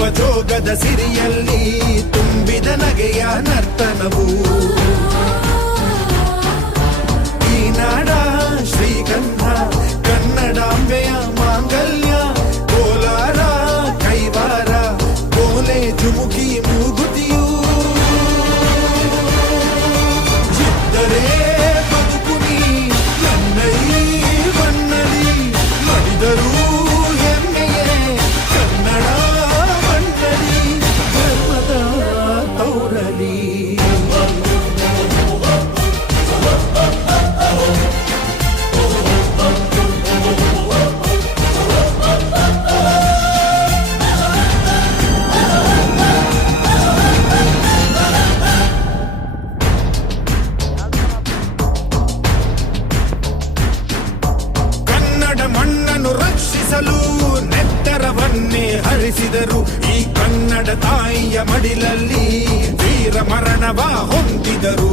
ನಗುವ ಜೋಗದ ಸಿರಿಯಲ್ಲಿ ತುಂಬಿದ ನಗೆಯ ನರ್ತನವು ಈ ನಾಡ ಶ್ರೀಗಂಧ ಕನ್ನಡಾಂಬೆಯ ಮಾಂಗಲ್ಯ ಕೋಲಾರ ಕೈವಾರ ಕೋಲೆ ಜುಮುಕಿ ಮೂಗುತಿಯು ಚಿತ್ತರೇ ಬದುಕುನಿ ನನ್ನೈ ಬನ್ನಲಿ ಮಡಿದರೂ ಹೆಮ್ಮೆಯೇ ಕನ್ನಡ ಬನ್ನಲಿ ಧರ್ಮದ ತೌರಲಿ ಮಣ್ಣನ್ನು ರಕ್ಷಿಸಲು ನೆತ್ತರವನ್ನೇ ಹರಿಸಿದರು ಈ ಕನ್ನಡ ತಾಯಿಯ ಮಡಿಲಲ್ಲಿ ವೀರ ಮರಣವ ಹೊಂದಿದರು.